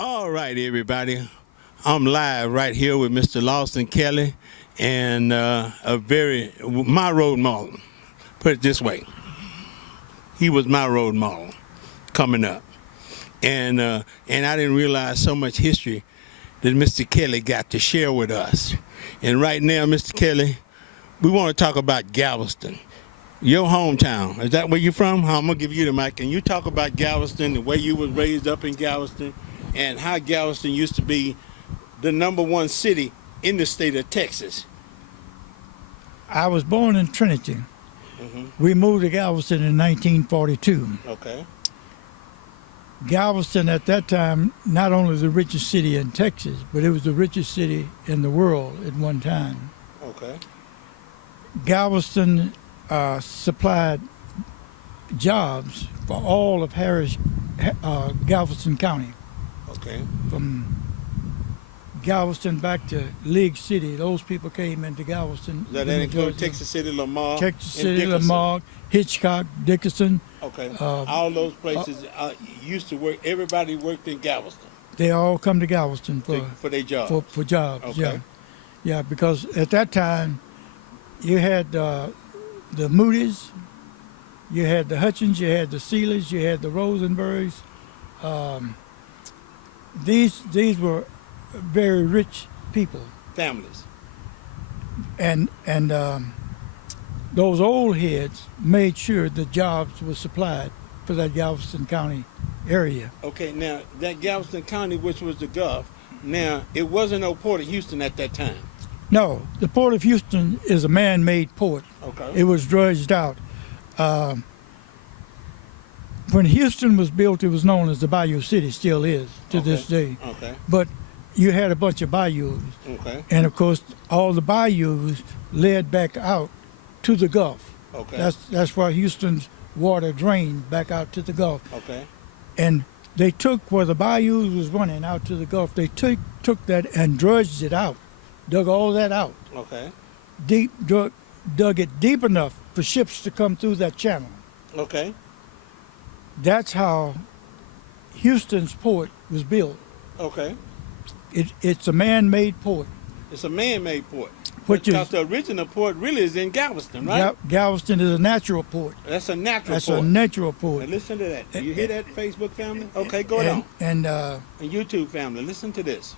All right, everybody. I'm live right here with Mr. Lawson Kelly and my role model. Put it this way. He was my role model coming up. And I didn't realize so much history that Mr. Kelly got to share with us. And right now, Mr. Kelly, we want to talk about Galveston, your hometown. Is that where you're from? I'm going to give you the mic. Can you talk about Galveston, the way you was raised up in Galveston, and how Galveston used to be the #1 city in the state of Texas? I was born in Trinity. We moved to Galveston in 1942. Okay. Galveston at that time, not only the richest city in Texas, but it was the richest city in the world at one time. Okay. Galveston supplied jobs for all of Galveston County. Okay. From Galveston back to League City, those people came into Galveston. That include Texas City, Lamar, Texas City, Lamar, Hitchcock, Dickinson. Okay. All those places used to work. Everybody worked in Galveston. They all come to Galveston For their jobs. For jobs. Okay. Yeah, because at that time you had the Moody's, you had the Hutchins, you had the Seelys, you had the Rosenbergs. These were very rich people. Families. And those old heads made sure the jobs were supplied for that Galveston County area. Okay, now that Galveston County, which was the Gulf, now it wasn't no Port of Houston at that time. No, the Port of Houston is a man-made port. Okay. It was dredged out. When Houston was built, it was known as the Bayou City, still is to this day. Okay. But you had a bunch of bayous. Okay. And of course, all the bayous led back out to the Gulf. Okay. That's why Houston's water drained back out to the Gulf. Okay. And they took where the bayous was running out to the Gulf, they took that and dredged it out, dug all that out. Okay. Dug it deep enough for ships to come through that channel. Okay. That's how Houston's port was built. Okay. It's a man-made port. It's a man-made port. Because the original port really is in Galveston, right? Galveston is a natural port. That's a natural That's port. a natural port. Now listen to that. Do you hear that, Facebook family? Okay, go on. And YouTube family, listen to this.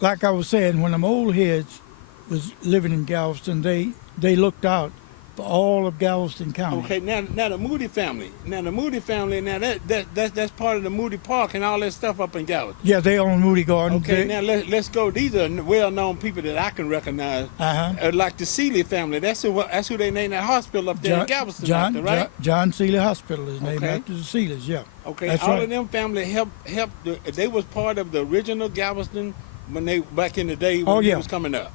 like I was saying, when them old heads was living in Galveston, they looked out for all of Galveston County. Okay, now the Moody family. Now that's part of the Moody Park and all that stuff up in Galveston. Yeah, they own Moody Garden. Okay, now let's go. These are well-known people that I can recognize. Like the Seeley family. That's who they named that hospital up there in Galveston, after, right? John Seeley Hospital is named Okay. after the Seeleys. Yeah. Okay, That's all right. of them family helped. They was part of the original Galveston when they back in the day when it was coming up.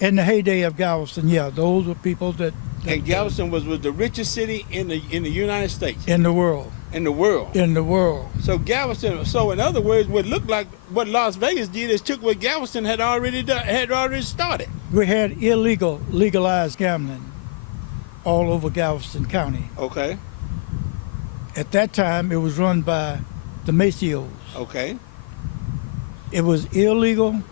In the heyday of Galveston, yeah, those were people that And Galveston was the richest city in the United States. in the world. In the world. In the world. So Galveston. So in other words, what looked like what Las Vegas did is took what Galveston had already started. We had legalized gambling all over Galveston County. Okay. At that time, it was run by the Macios. Okay. It was illegal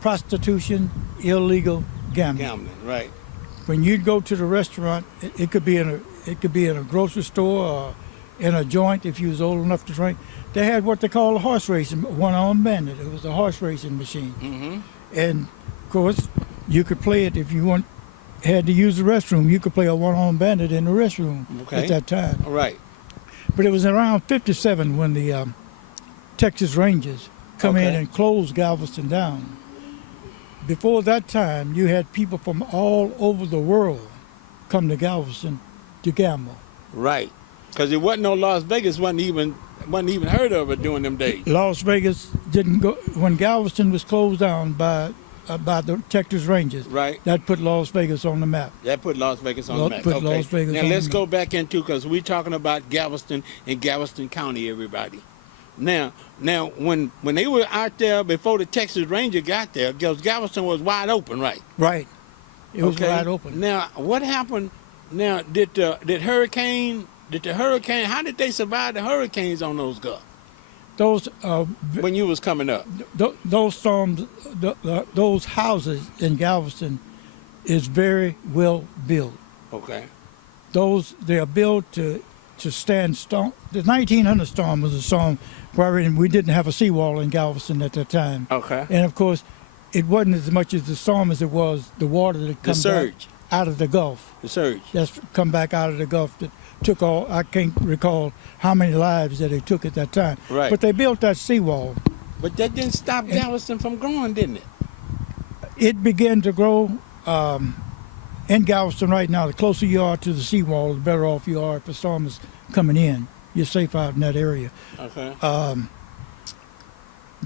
prostitution, illegal gambling. Gambling, right? When you'd go to the restaurant, it could be in a grocery store or in a joint if you was old enough to drink. They had what they call a horse racing, one-armed bandit. It was a horse racing machine. Mm-hmm. And of course, you could play it if you had to use the restroom. You could play a one-armed bandit in the restroom at that time. All right. But it was around '57 when the Texas Rangers come in and closed Galveston down. Before that time, you had people from all over the world come to Galveston to gamble. Right. Because it wasn't no Las Vegas wasn't even heard of it during them days. Las Vegas didn't go when Galveston was closed down by the Texas Rangers. Right. That put Las Vegas on the map. That put Las Vegas on the map. Put Okay. Las Vegas now on let's the go map. back into because we're talking about Galveston and Galveston County, everybody. Now when they were out there before the Texas Ranger got there, because Galveston was wide open, right? Right. It was wide open. Now what happened? Now did the hurricane? How did they survive the hurricanes on those guys? those when you was coming up? those storms, those houses in Galveston, is very well built. Okay. They are built to stand storm. The 1900 storm was a storm wherein we didn't have a seawall in Galveston at that time. Okay. And of course, it wasn't as much as the storm as it was the water that come back out of the Gulf. The surge. That's come back out of the Gulf that took all. I can't recall how many lives that it took at that time. Right. But they built that seawall. But that didn't stop Galveston from growing, didn't it? It began to grow in Galveston right now. The closer you are to the seawall, the better off you are if a storm is coming in. You're safe out in that area. Okay.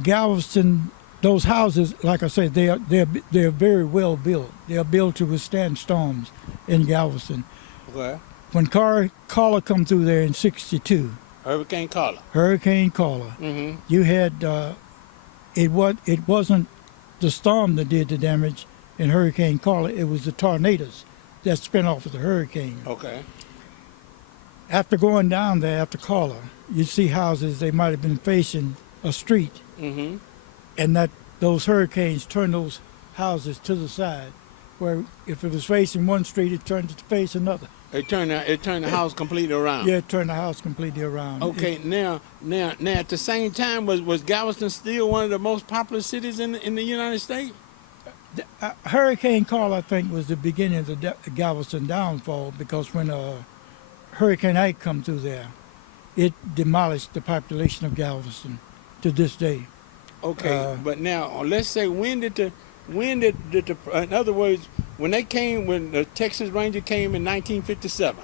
Galveston, those houses, like I said, they're very well built. They are built to withstand storms in Galveston. Okay. When Carla come through there in '62, Hurricane Carla. Mm-hmm. You had it wasn't the storm that did the damage in Hurricane Carla. It was the tornadoes that spin off of the hurricane. Okay. After going down there after Carla, you see houses they might have been facing a street, Mm-hmm. and that those hurricanes turned those houses to the side, where if it was facing one street, it turned it to face another. It turned the house completely around. Yeah, it turned the house completely around. Okay, now at the same time, was Galveston still one of the most popular cities in the United States? Hurricane Carla, I think, was the beginning of the Galveston downfall, because when Hurricane Ike come through there, it demolished the population of Galveston to this day. Okay, but now let's say when did the in other words, when the Texas Ranger came in 1957,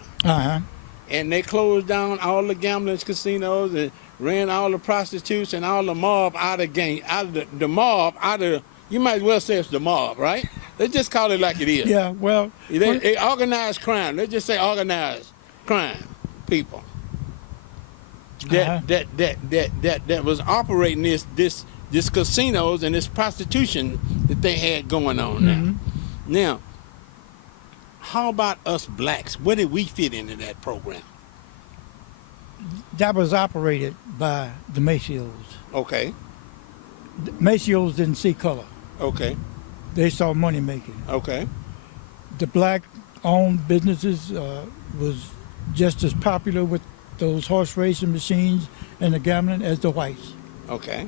and they closed down all the gambling casinos and ran all the prostitutes and all the mob out of the mob out of. You might as well say it's the mob, right? Let's just call it like it is. Yeah, well, They organized crime. Let's just say organized crime people that was operating this casinos and this prostitution that they had going on now. Mm-hmm. Now, how about us blacks? Where did we fit into that program? that was operated by the Macios. Okay. The Macios didn't see color. Okay. They saw money making. Okay. The black-owned businesses was just as popular with those horse racing machines and the gambling as the whites. Okay.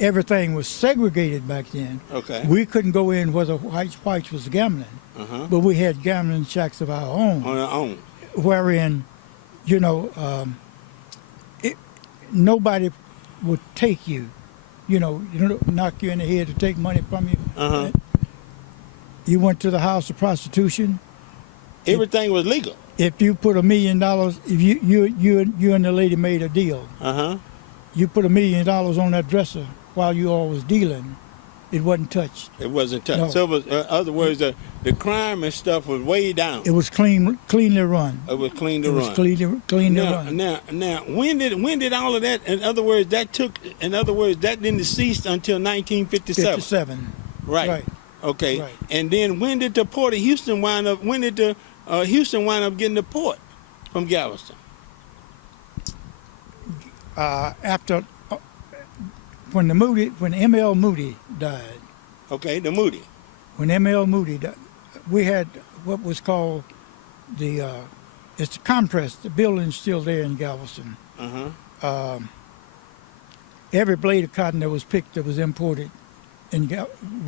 Everything was segregated back then. Okay. We couldn't go in where the whites was gambling, but we had gambling shacks of our own. On our own. Wherein, nobody would take you, knock you in the head to take money from you. You went to the house of prostitution. Everything was legal. If you put $1 million, if you and the lady made a deal, you put $1 million on that dresser while you all was dealing, it wasn't touched. It wasn't touched. No. So, it was, in other words, the crime and stuff was way down. It was cleanly run. It was clean to It run. was cleanly run. Now, when did all of that? In other words, that didn't cease until 1957. 57. Right. Okay. Right. And then when did the port of Houston wind up? When did the Houston wind up getting the port from Galveston? After when M.L. Moody died. Okay, the Moody. When M.L. Moody died, we had what was called it's the compress. The building's still there in Galveston. Every blade of cotton that was picked that was imported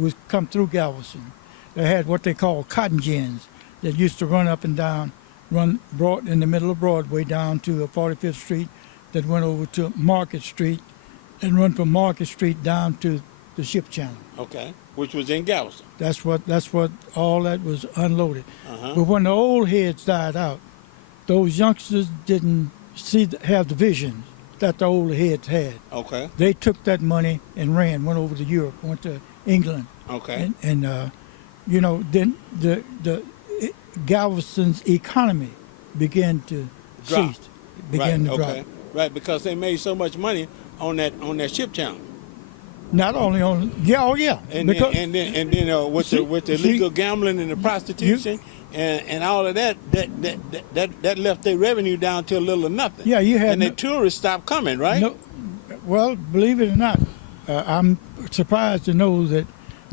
was come through Galveston. They had what they call cotton gins that used to run up and down, brought in the middle of Broadway down to 45th Street, that went over to Market Street, and run from Market Street down to the ship channel. Okay, which was in Galveston. That's what all that was unloaded. But when the old heads died out, those youngsters didn't have the vision that the old heads had. Okay. They took that money and went over to Europe, went to England. Okay. And then the Galveston's economy began to cease. Began to drop. Right, because they made so much money on that ship channel. Not only on And then with the illegal gambling and the prostitution and all of that left their revenue down to a little or nothing. Yeah, you had and the tourists stopped coming, right? No, Well, believe it or not, I'm surprised to know that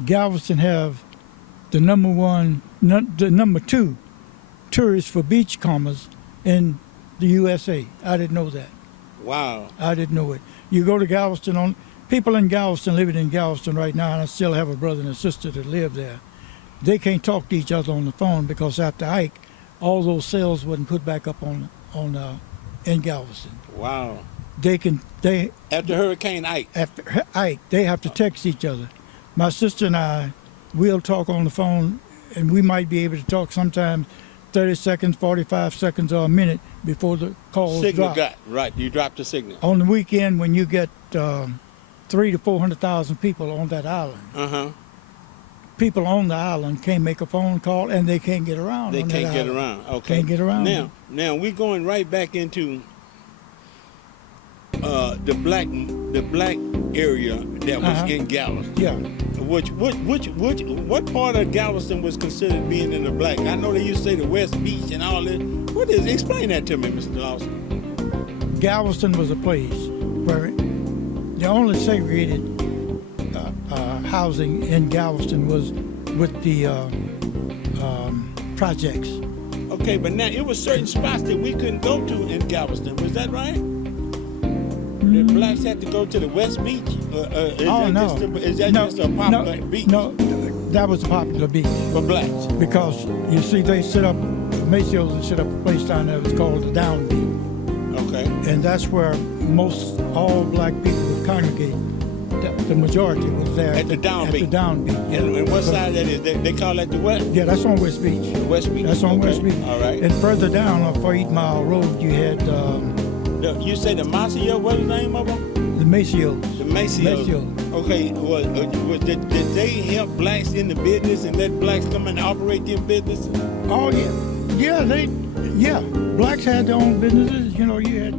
Galveston have the number 2 tourists for beachcombers in the USA. I didn't know that. Wow. I didn't know it. You go to Galveston, people in Galveston, living in Galveston right now, and I still have a brother and a sister that live there. They can't talk to each other on the phone because after Ike, all those cells wasn't put back up in Galveston. Wow. After Hurricane Ike. After Ike, they have to text each other. My sister and I, we'll talk on the phone, and we might be able to talk sometimes 30 seconds, 45 seconds, or a minute before the call Signal drop. right. You dropped the signal. On the weekend, when you get 300,000 to 400,000 people on that island, people on the island can't make a phone call, and they can't get around. They can't get around. Okay. Can't get around. Now we're going right back into the black area that was in Galveston. Yeah. What part of Galveston was considered being in the black? I know they used to say the West Beach and all this. What is? Explain that to me, Mr. Lawson. Galveston was a place where the only segregated housing in Galveston was with the projects. Okay, but now it was certain spots that we couldn't go to in Galveston. Was that right? The blacks had to go to the West Beach? Is that just a popular beach? No, that was a popular beach. For blacks? Because, you see, they set up, Macios set up a place down there that's called the Down Beach. Okay. And that's where all black people would congregate. The majority was there at the Down Beach. At the Down Beach. Yeah. And what side that is? They call that the West? Yeah, that's on West Beach. The West Beach? That's on West Beach. All right. And further down on 8 Mile Road, you had... you say the Maceo, what's the name of them? The Macios. The Macios. Okay, did they help blacks in the business and let blacks come and operate their businesses? Oh, yeah. Yeah, blacks had their own businesses. You know, you had